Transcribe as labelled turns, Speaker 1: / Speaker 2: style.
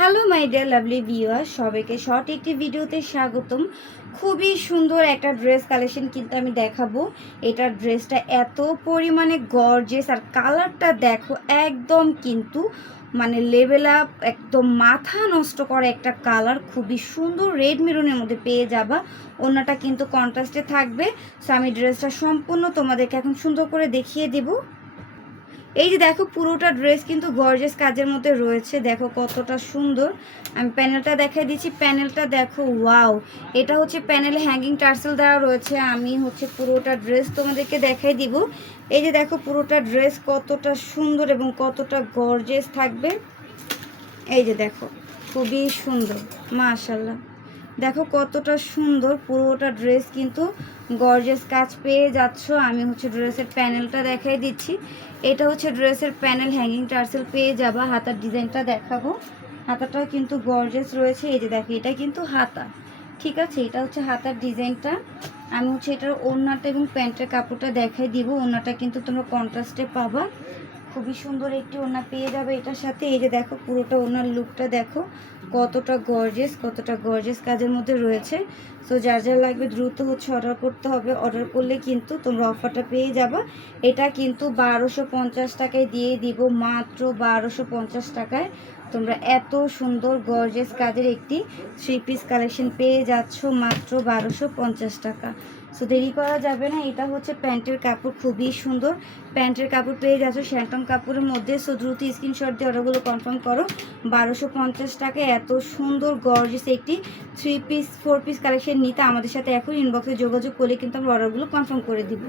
Speaker 1: Hello my dear lovely viewer সবাইকে short একটি ভিডিওতে স্বাগতম। খুবই সুন্দর একটা ড্রেস কালেকশন কিন্তু আমি দেখাবো। এটার ড্রেসটা এত পরিমাণে গর্জেস আর কালারটা দেখো একদম কিন্তু মানে লেভেল আপ একদম মাথা নষ্ট করা একটা কালার খুবই সুন্দর রেড মেরুনের মধ্যে পেয়ে যাবা। অন্যটা কিন্তু কন্ট্রাস্টে থাকবে। সো আমি ড্রেসটা সম্পূর্ণ তোমাদেরকে এখন সুন্দর করে দেখিয়ে দেবো। এই যে দেখো, পুরোটা ড্রেস কিন্তু গর্জেস কাজের মধ্যে রয়েছে। দেখো কতটা সুন্দর। আমি প্যানেলটা দেখাই দিচ্ছি। প্যানেলটা দেখো ওয়াও এটা হচ্ছে প্যানেল হ্যাঙ্গিং টার্সেল দেওয়া রয়েছে। আমি হচ্ছে পুরোটা ড্রেস তোমাদেরকে দেখাই দিব। এই যে দেখো, পুরোটা ড্রেস কতটা সুন্দর এবং কতটা গর্জেস থাকবে। এই যে দেখো, খুবই সুন্দর মাশাল্লাহ দেখো কতটা সুন্দর, পুরোটা ড্রেস কিন্তু গর্জেস কাজ পেয়ে যাচ্ছ। আমি হচ্ছে ড্রেসের প্যানেলটা দেখাই দিচ্ছি। এটা হচ্ছে ড্রেসের প্যানেল হ্যাঙ্গিং টার্সেল পেয়ে যাবা, হাতার ডিজাইনটা দেখাবো। হাতাটাও কিন্তু গর্জেস রয়েছে। এই যে দেখো, এটা কিন্তু হাতা। ঠিক আছে, এটা হচ্ছে হাতার ডিজাইনটা। আমি হচ্ছে এটার ওড়নাটা এবং প্যান্টের কাপড়টা দেখাই দিব। ওড়নাটা কিন্তু তোমরা কন্ট্রাস্টে পাবা। খুবই সুন্দর একটি ওড়না পেয়ে যাবে এটার সাথে। এই যে দেখো, পুরোটা ওনার লুকটা দেখো। কতটা গর্জেস কতটা গর্জেস কাজের মধ্যে রয়েছে। সো যার যার লাগবে দ্রুত হচ্ছে অর্ডার করতে হবে। অর্ডার করলে কিন্তু তোমরা অফারটা পেয়ে যাবা। এটা কিন্তু বারোশো পঞ্চাশ টাকায় দিয়ে দিব। মাত্র বারোশো পঞ্চাশ টাকায় তোমরা এত সুন্দর গর্জেস কাজের একটি থ্রি পিস কালেকশন পেয়ে যাচ্ছ মাত্র বারোশো পঞ্চাশ টাকা। সো দেরি করা যাবে না। এটা হচ্ছে প্যান্টের কাপড়, খুবই সুন্দর। প্যান্টের কাপড় পেয়ে যাচ্ছে শ্যান্টম কাপড়ের মধ্যে। সো দ্রুত স্ক্রিনশট দিয়ে অর্ডারগুলো কনফার্ম করো। বারোশো পঞ্চাশ টাকা। এত সুন্দর গর্জেস একটি three piece four piece collection নিতে আমাদের সাথে এখন ইনবক্সে যোগাযোগ করলে কিন্তু আমরা অর্ডারগুলো কনফার্ম করে দিব।